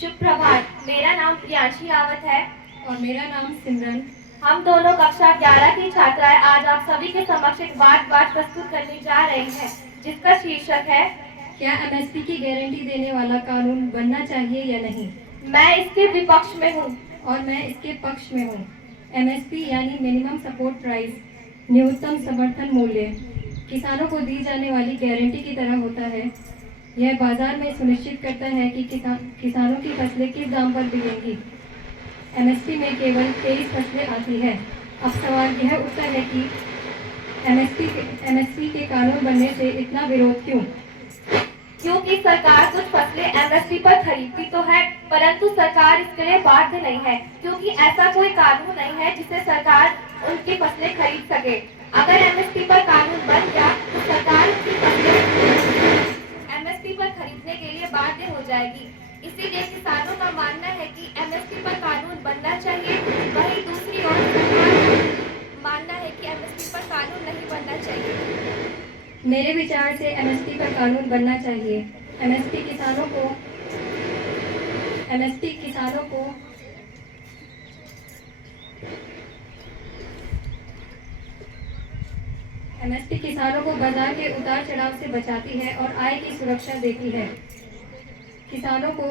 शुभ प्रभात। मेरा नाम प्रियांशी रावत है और मेरा नाम सिमरन। हम दोनों कक्षा 11 की छात्राएं आज आप सभी के समक्ष एक बात प्रस्तुत करने जा रहे हैं, जिसका शीर्षक है क्या एमएसपी की गारंटी देने वाला कानून बनना चाहिए या नहीं। मैं इसके विपक्ष में हूँ और मैं इसके पक्ष में हूँ। एमएसपी यानी मिनिमम सपोर्ट प्राइस, न्यूनतम समर्थन मूल्य, किसानों को दी जाने वाली गारंटी की तरह होता है। यह बाजार में सुनिश्चित करता है कि किसानों की फसलें किस दाम पर बिकेंगी। एमएसपी में केवल 23 फसलें आती है। अब सवाल यह उठता है कि एमएसपी के कानून बनने से इतना विरोध क्यों। क्योंकि सरकार कुछ फसलें एमएसपी पर खरीदती तो है, परंतु सरकार इसके लिए बाध्य नहीं है, क्योंकि ऐसा कोई कानून नहीं है जिससे सरकार उनकी फसलें खरीद सके। अगर एमएसपी पर कानून बन गया तो सरकार उसकी फसलें एमएसपी पर खरीदने के लिए बाध्य हो जाएगी। इसीलिए किसानों का मानना है कि एमएसपी पर कानून बनना चाहिए। वहीं दूसरी ओर सरकार का मानना है कि एमएसपी पर कानून नहीं बनना चाहिए। मेरे विचार से एमएसपी पर कानून बनना चाहिए। एमएसपी किसानों को बाजार के उतार चढ़ाव से बचाती है और आय की सुरक्षा देती है। किसानों को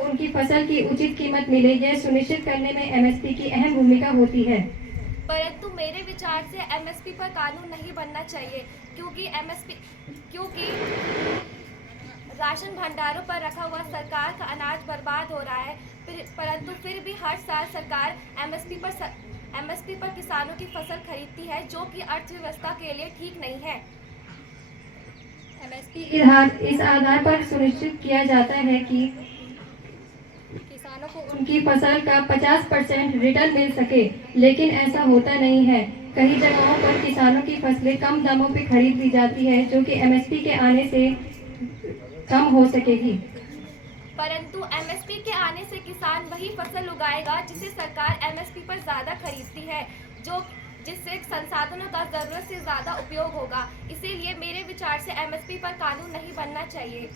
उनकी फसल की उचित कीमत मिले, यह सुनिश्चित करने में एमएसपी की अहम भूमिका होती है। परंतु मेरे विचार से एमएसपी पर कानून नहीं बनना चाहिए, क्योंकि राशन भंडारों पर रखा हुआ सरकार का अनाज बर्बाद हो रहा है। परंतु फिर भी हर साल सरकार एमएसपी पर किसानों की फसल खरीदती है, जो कि अर्थव्यवस्था के लिए ठीक नहीं है। एमएसपी इस आधार पर सुनिश्चित किया जाता है कि किसानों को उनकी फसल का 50% रिटर्न मिल सके, लेकिन ऐसा होता नहीं है। कई जगहों पर किसानों की फसलें कम दामों पर खरीद ली जाती है, जो कि एमएसपी के आने से कम हो सकेगी। परंतु एमएसपी के आने से किसान वही फसल उगाएगा जिसे सरकार एमएसपी पर ज्यादा खरीदती है, जिससे संसाधनों का जरूरत से ज्यादा उपयोग होगा। इसीलिए मेरे विचार से एमएसपी पर कानून नहीं बनना चाहिए।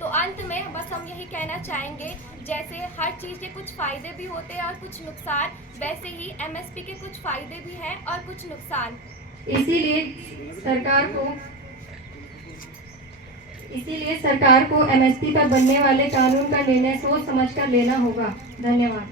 तो अंत में बस हम यही कहना चाहेंगे, जैसे हर चीज के कुछ फायदे भी होते हैं और कुछ नुकसान, वैसे ही एमएसपी के कुछ फायदे भी हैं और कुछ नुकसान। इसीलिए सरकार को एमएसपी पर बनने वाले कानून का निर्णय सोच समझकर लेना होगा। धन्यवाद।